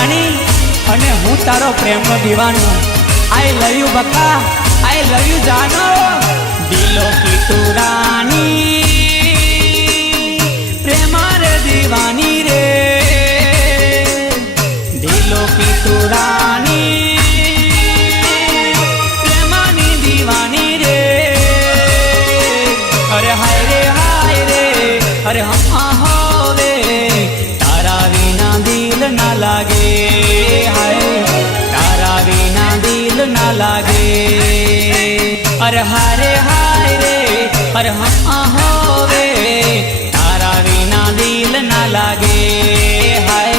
રાણી અને હું તારો પ્રેમનો દીવાનો। आई लव यू बक्का, आई लव यू जानो। दिलों की तू रानी, प्रेम रे दीवानी रे। दिलों की तू रानी, प्रेमानी दीवानी रे। अरे हाय रे, अरे हाँ होवे तारा बिना दिल ना लागे। हाय तारा बिना दिल ना लागे। अरे हाय रे, अरे हाँ होवे तारा बिना दिल ना लागे। हाय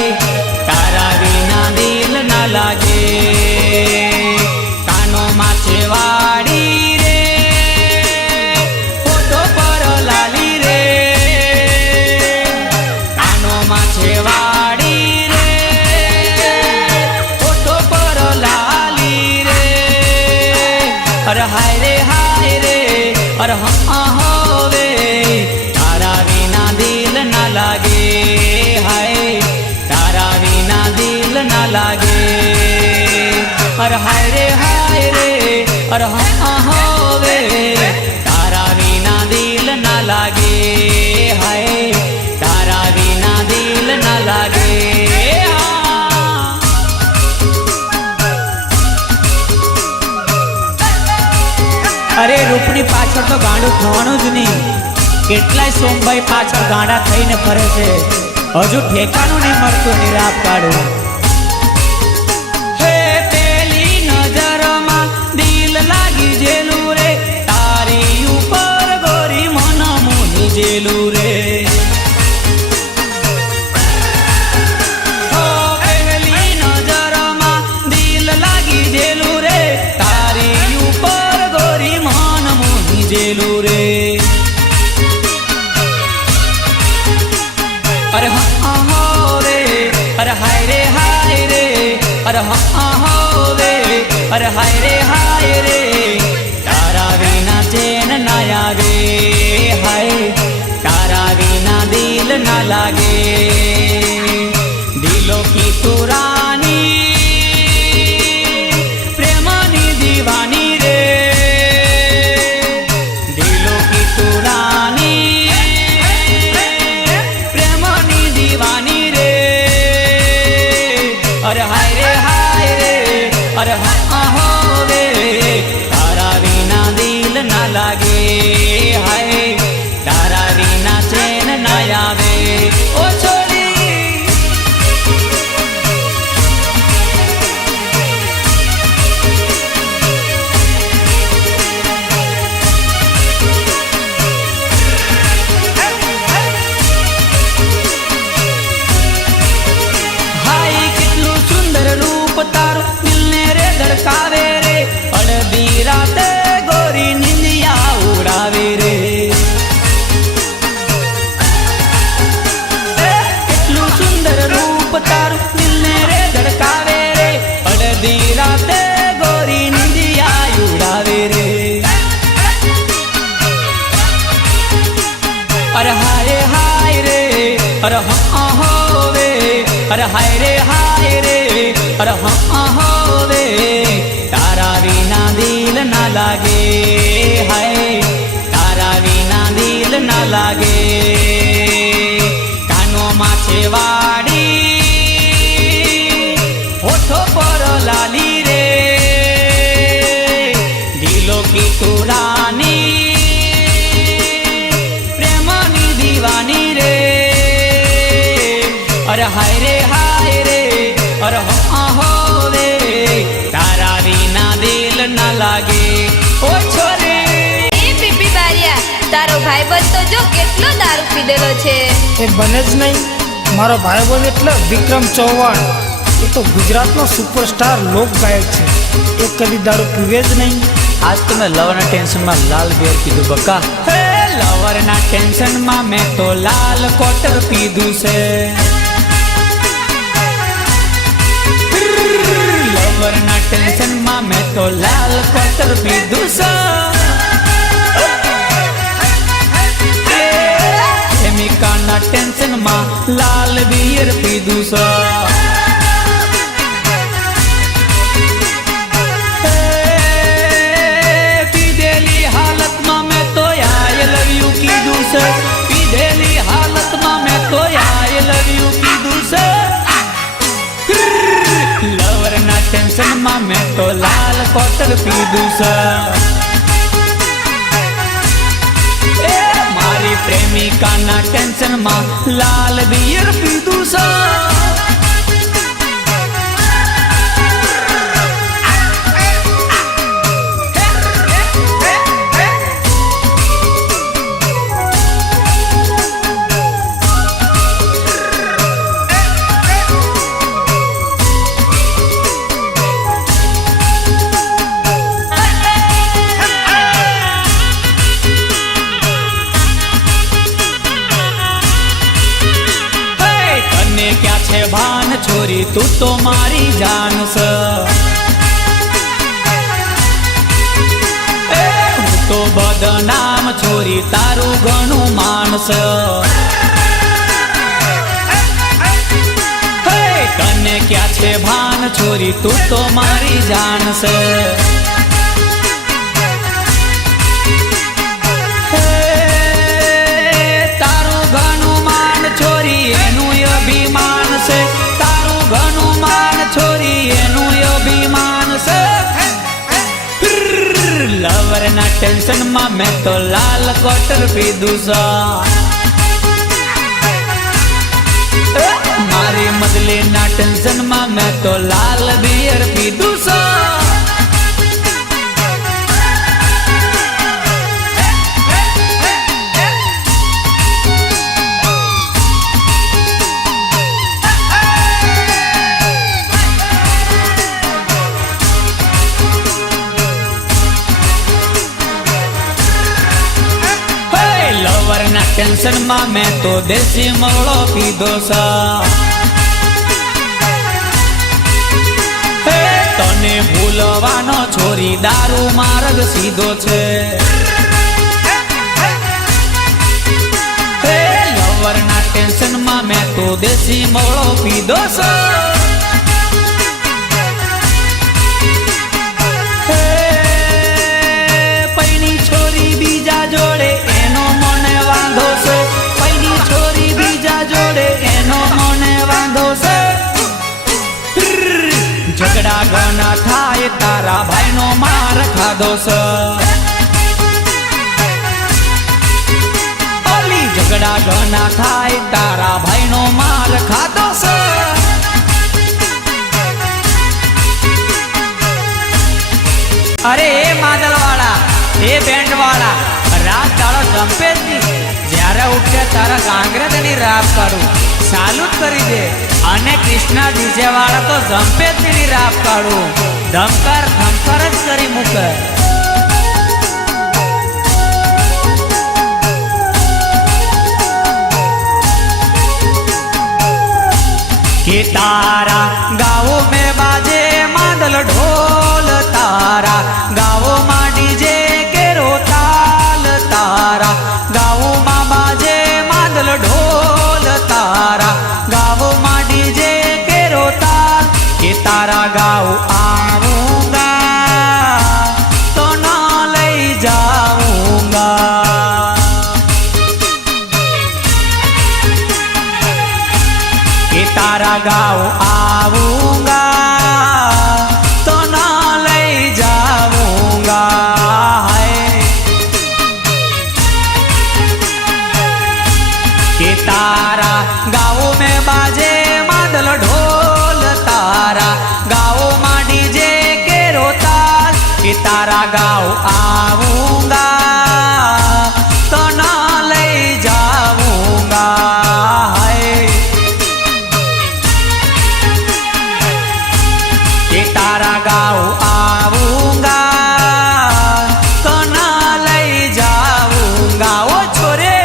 तारा बिना दिल ना लागे। कानो माछे वाड़ी रे, फोटो पर लाली रे। कानो माछे वाड़ी रे, फोटो पर लाली रे। अरे हाय रे, अरे हाँ होवे तारा बिना दिल ना लागे। हाय तारा बिना दिल ना लागे। अरे हाय रे, अरे हाँ होवे तारा बिना दिल ना लागे। हाय तारा बिना दिल ना लागे। अरे रूपनी पाछळ तो गांडू थवानुं ज नहीं। केटलाय सोमभाई पाछळ गांडा थईने फरे छे, हजू ठेकाणुं नहीं मळतुं निराप काढू। हे पेली नजरमा दिल लागी जेलू रे, तारी उपर गोरी मन मोही जेलू रे। हो पेली नजरमा दिल लागी जेलू रे, तारी उपर गोरी मन मोही जेलू रे। अरे हाँ होवे, अरे हाय रे, अरे हाँ होवे, अरे हाय रे। तारा बिना चैन ना आवे। हाय तारा बिना दिल ना लागे। दिलों की तू रानी, प्रेमानी दीवानी रे। दिलों की तू रानी, प्रेमानी दीवानी रे। अरे हाय रे, अरे हाँ होवे तारा बिना दिल ना लागे। हाय तारा बिना चैन ना आवे। ओ छोरी तारू दिल ने रे धड़कावे रे। अड़धी राते गोरी निंदिया उड़ावे रे। कितलू सुंदर रूप तारू दिल ने रे धड़कावे रे। अड़धी राते गोरी निंदिया उड़ावे रे। अरे हाय रे, अरे हाँ होवे, अरे हाय रे, अरे हाँ होवे तारा बिना दिल ना लागे। हाय तारा बिना दिल ना लागे। कानो माछे वाड़ी, होठो पर लाली रे। दिलों की तू रानी, प्रेमानी दीवानी रे। अरे हाय रे, अरे हाँ होवे तारा बिना दिल ना लागे। ओ छोरे ए पीपी बारिया, तारो भाईबंध तो जो केटलो दारू पीधेलो छे। ए बने ज नहीं, मारो भाईबंध एटले विक्रम चौहान। ये तो गुजरातनो सुपरस्टार लोक गायक छे। ए कभी दारू पीवे ज नहीं। आज तो मैं लवर ना टेंशन में लाल बियर पीधु बक्का। हे लवर ना टेंशन में मैं तो लाल क्वार्टर पीधु से। वरना टेंशन में मैं तो लाल क्वार्टर पीधु सा। प्रेमिका ना टेंशन में लाल बियर पीधु सा। क्वार्टर पीधू स मारी प्रेमिका ना टेंशन मा लाल बियर पीधू स क्या छे भान छोरी तू तो मारी जान स हूँ तो बदनाम छोरी तारू घणु मानस कने क्या छे भान छोरी तू तो मारी जान स तारू घणु मान छोरी एनु अभिमान से तारू घणु मान छोरी एनु अभिमान से लवर ना टेंशन मा मैं तो लाल क्वार्टर पीधू सा मारी मजले ना टेंशन मा मैं तो लाल बियर पीधू सा टेंशन मा मैं तो देसी मवड़ो पीधो सा तने भूलवानो छोरी दारू मार्ग सीधो छे लवर ना टेंशन मा मैं तो देसी मवड़ो पीधो सा पैनी छोरी बीजा जोड़े एनो मने वांधो से पैनी छोरी बीजा जोड़े एनो मने वांधो से झगड़ा घना थाय तारा भाई नो मार खाधो से ओली झगड़ा घना थाय तारा भाई नो मार खाधो से अरे ए मादलवाड़ा ए बैंड वाला रात दाड़ो जंपे जी જ્યારે ઉઠે તારા ગાંગરેની રાપ કાઢું ચાલુ જ કરી દે અને કૃષ્ણા ડીજે વાળા તો જંપે જ ની રાપ કાઢું ધમકાર ધમકાર જ કરી મૂકે કે તારા ગાવો में बाजे मादल ढोल तारा गावो में डीजे केरो ताल तारा गावो में बाजे मादल ढोल तारा गावो में डीजे केरो ताल के तारा गाओ आऊंगा तो ना ले जाऊंगा के तारा गाओ आऊंगा तो ना ले जाऊंगा के तारा गाओ में बाजे मादल ढोल तारा गाओ में डीजे केरो ताल के तारा गाओ आऊंगा तो ना ले जाऊंगा के तारा गाओ आऊंगा तो ना ले जाऊंगा ओ छोरे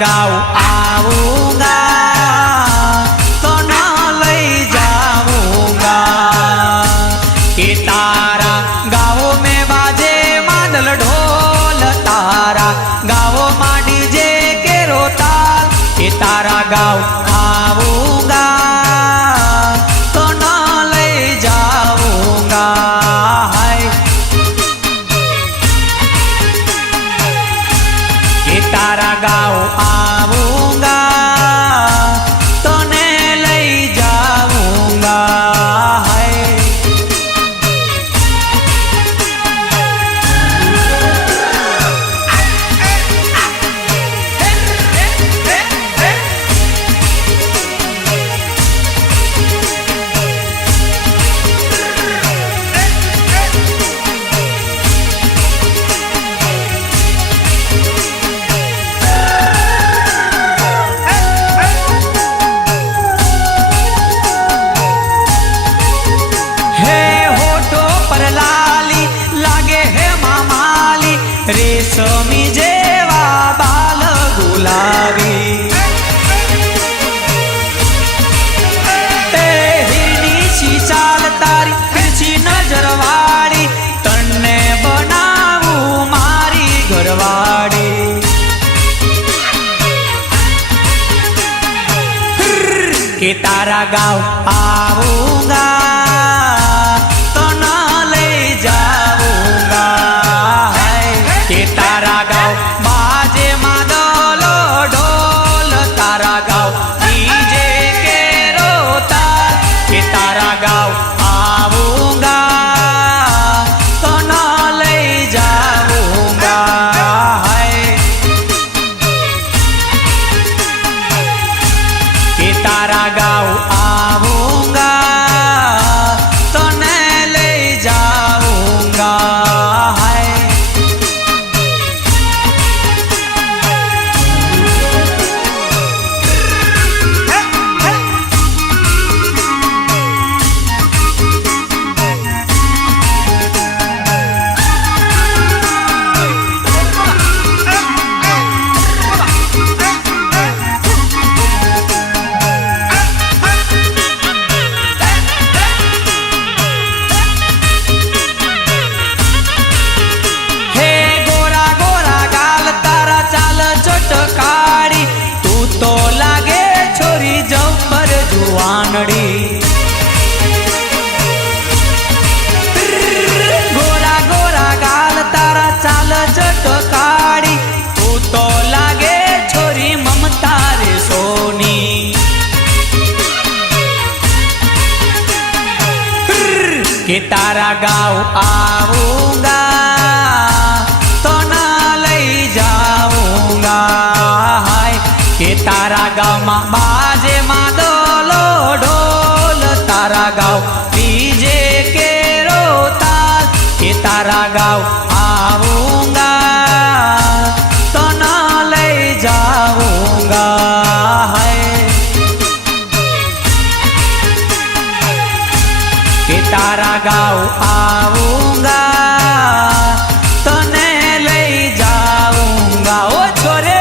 गाँव आऊंगा तो ना ले जाऊंगा कि तारा गाँव में बाजे मादल ढोल तारा गाँव में डीजे के रोताल कि तारा गाँव आऊंगा तो ना ले जाऊंगा तारा गाँव आऊंगा तो ने ले जाऊंगा रेशमी जेवा बाल गुलाबी हिरनी चाल तारी तिरछी नजरवाड़ी तन्ने बनावू मारी घरवाड़ी के तारा गाँव आऊंगा तो ना ले जाऊंगा के तारा गाँव बाजे मादलो ढोल तारा गाँव डीजे के रोता के तारा गाँव आऊंगा तो ना ले जाऊंगा के तारा गाँव आऊंगा तो न ले जाऊंगा गोरा गोरा गाल तारा चाल चटकाड़ी तू तो लागे छोरी ममता रे सोनी के तारा गाँव आऊंगा तो ना ले जाऊंगा के तारा गाँव में बाजे मादलो ढोल तारा गाँव डीजे के रोता के तारा गाँव आऊंगा तो ना ले जाऊंगा के तारा गाँव आऊंगा तो ने ले जाऊंगा ओ छोरे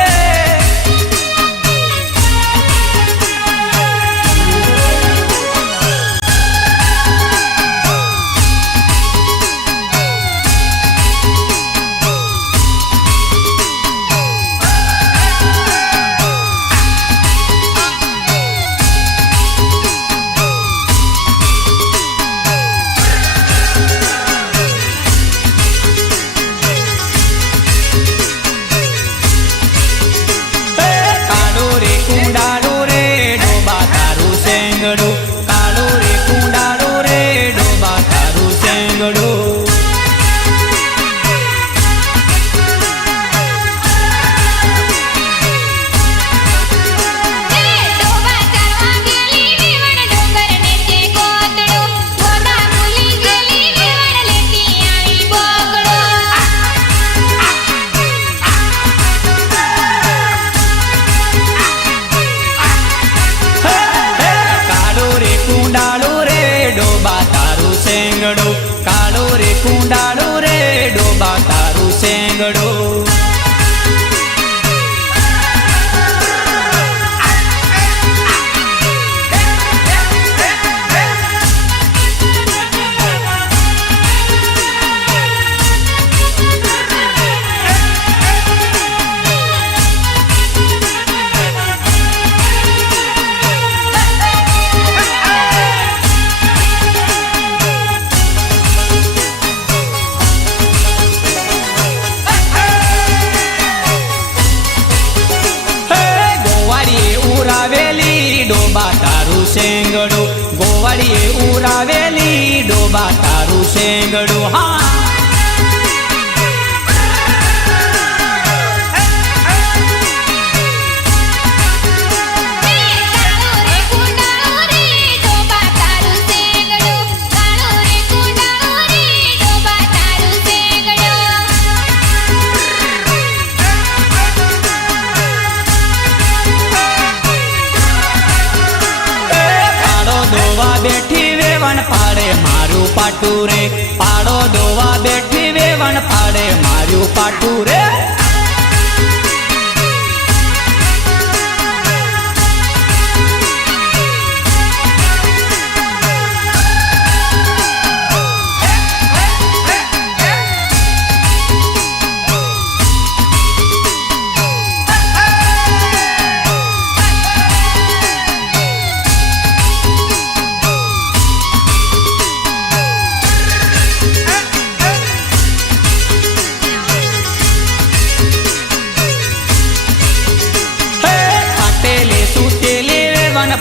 ઉરાવેલી ડોબા તારું શેંગડું, ગોવાળીએ ઉરાવેલી ડોબા તારું શેંગડું. હા બેઠી વેવણ પાડે મારું પાટું રે, પાડો દોવા બેઠી વેવણ પાડે મારું પાટું રે.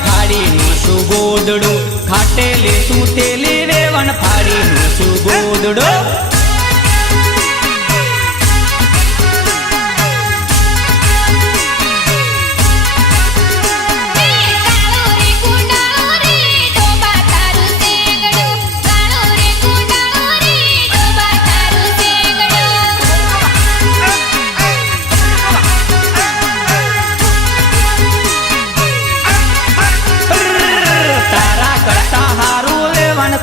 ફાડીનું શું ગોદડું, ખાટેલી સૂતેલી વેવણ ફાડીનું શું ગોદડું.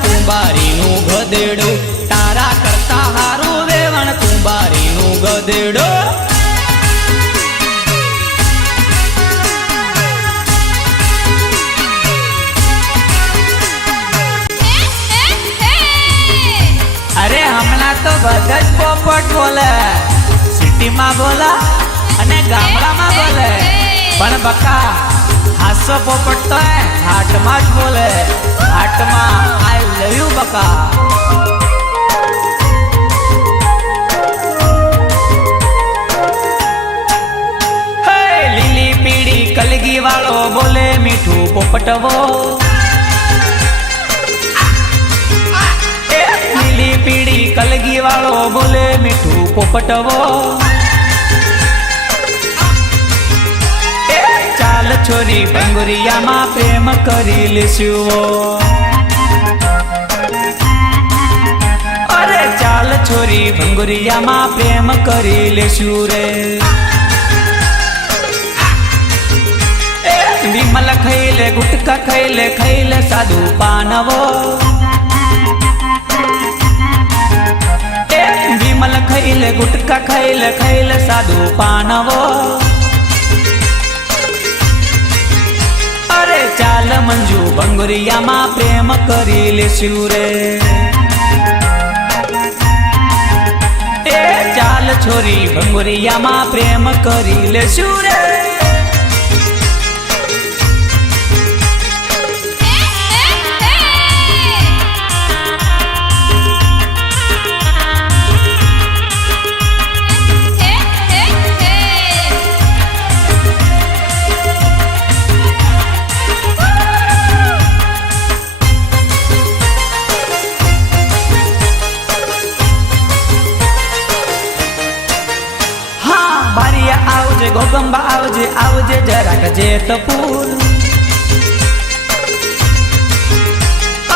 કુંભારીનું ગધેડું, તારા કરતા હારું વેવણ કુંભારીનું ગધેડું. અરે હમણાં તો બધા જ પોપટ બોલે, સિટીમાં બોલે અને ગામડામાં બોલે, પણ બકા હાસો પોપટ તો હાટમાં જ બોલે, હાટમાં આઈ લવ યુ બકા. હે લીલી પીળી કલગી વાળો બોલે મીઠું પોપટવો, લીલી પીળી કલગી વાળો બોલે મીઠું પોપટવો. ચાલ છોરી બંગુરિયામાં પ્રેમ કરી લેશું, અરે ચાલ છોરી બંગુરિયામાં પ્રેમ કરી લેશું રે. વિમલ ખૈલે ગુટકા ખૈલે સાદું પાનવો, વિમલ ખૈલે ગુટકા ખૈલે સાદું પાનવો. અરે ચાલ મંજુ બંગુરિયામાં પ્રેમ કરી લેશું રે. એ ચાલ છોરી બંગુરિયામાં પ્રેમ કરી લેશું રે. આવજે ગોગંબા આવજે, આવજે જરાક જેતપુર.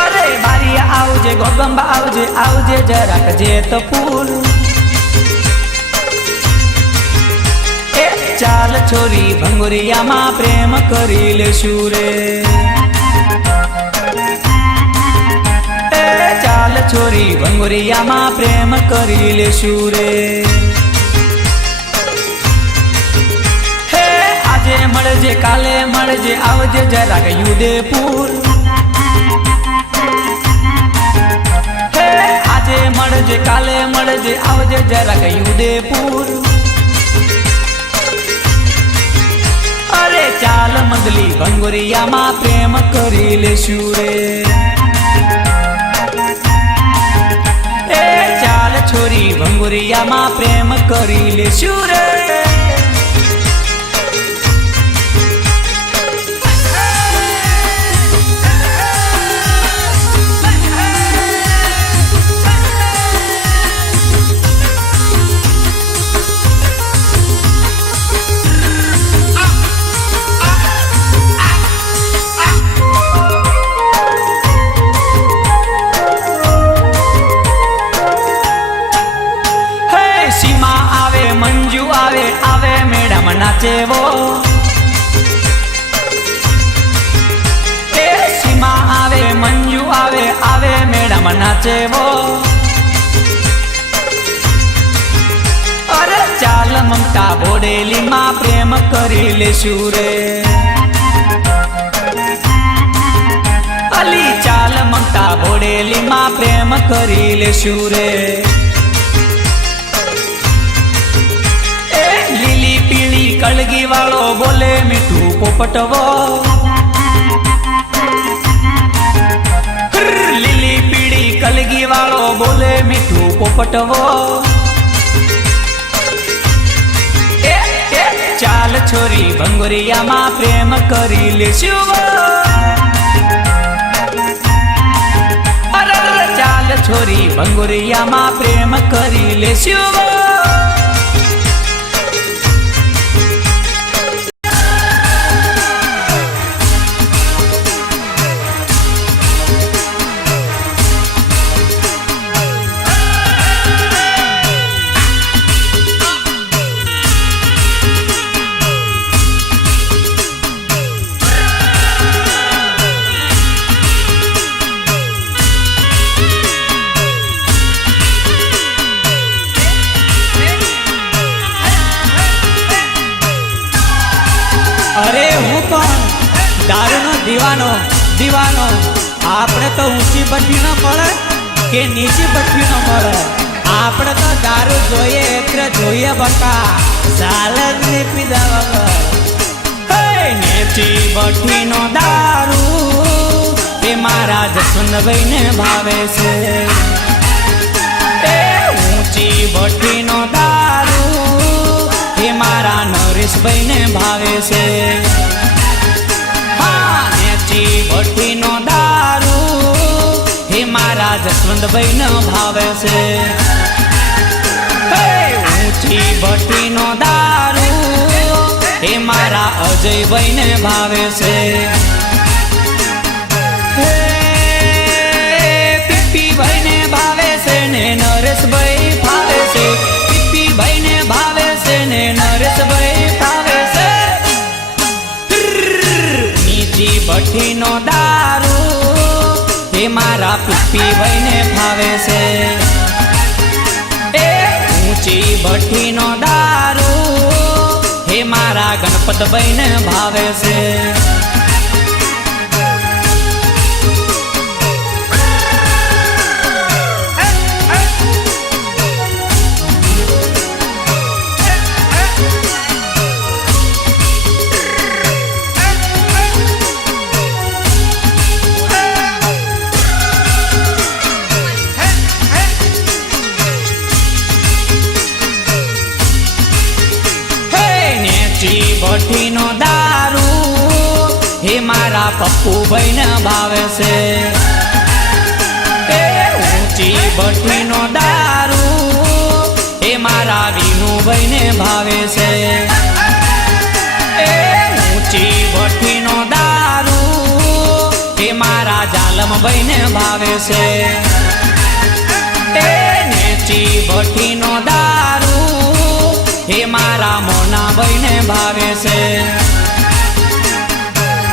અરે બારિયા આવજે ગોગંબા આવજે, આવજે જરાક જેતપુર. એ ચાલ છોરી ભંગુરિયામાં પ્રેમ કરી લેશું રે. એ ચાલ છોરી ભંગુરિયામાં પ્રેમ કરી લેશું રે. મળજે કાલે મળજે, આવજે જરાક ઉદયપુર. હે આજે મળજે કાલે મળજે, આવજે જરાક ઉદયપુર. અરે ચાલ મંદલી ભંગુરિયામાં પ્રેમ કરી લેશું રે. એ ચાલ છોરી ભંગુરિયામાં પ્રેમ કરી લેશું રે. નાચેવો અરે ચાલ મમતા બોડેલી માં પ્રેમ કરી લેશું રે અલી ચાલ મમતા બોડેલી માં પ્રેમ કરી લેશું રે એ લીલી પીળી કલગી વાળો બોલે મીઠું પોપટવો લીલી પીળી કલગી વાળો બોલે મીઠું પોપટવો ચાલ છોરી ભંગુરિયામાં પ્રેમ કરી લેશું અરે ચાલ છોરી ભંગુરિયામાં પ્રેમ કરી લેશું અરે હું પણ દારૂનો દીવાનો આપણે તો ઊંચી બઠ્ઠી ન પડે કે નીચી બઠ્ઠી ન મળે આપણે તો દારૂ જોઈએ એટલે જોઈએ બકા સાલદ ને પીધા વગર નીચી બઠ્ઠીનો દારૂ એ મારા જસવંતભાઈ ને ભાવે છે એ ઊંચી બઠ્ઠીનો દારૂ એ મારા નરેશભાઈ ને ભાવે છે હા નેચી ભઠ્ઠીનો દારૂ એ મારા જસવંતભાઈ ને ભાવે છે ઊંચી ભઠ્ઠીનો દારૂ એ મારા અજયભાઈ ને ભાવે છે પીપીભાઈ ને ભાવે છે ને નરેશભાઈ ભાવે છે પીપીભાઈ ને ભાવે છે ને નરેશભાઈ ભાવે છે નીચી ભઠ્ઠીનો દારૂ એ મારા પીપીભાઈ ને ભાવે છે એ ઊંચી ભઠ્ઠીનો દારૂ એ મારા ગણપતભાઈ ને ભાવે છે ભઠ્ઠીનો દારૂ હે મારા પપ્પુભાઈ ને ભાવે છે એ ઊંચી ભઠ્ઠીનો દારૂ હે મારા વિનુભાઈ ને ભાવે છે એ ઊંચી ભઠ્ઠીનો દારૂ હે મારા જાલમભાઈ ને ભાવે છે એ નેચી ભઠ્ઠીનો દારૂ હે મારા મોનાભાઈ ને ભાવે છે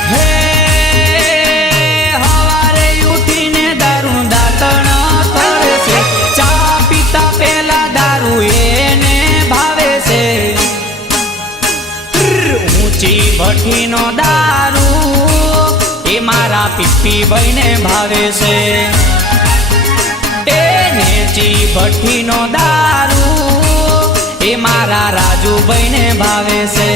હે હવારે ઉઠીને દારૂ દાંતણ કરે છે ચા પીતા પેલા દારૂ એને ભાવે છે ઊંચી ભઠ્ઠીનો દારૂ એ મારા પીપીભાઈ ને ભાવે છે એ નેચી ભઠ્ઠીનો દારૂ એ મારા રાજુભાઈ ને ભાવે છે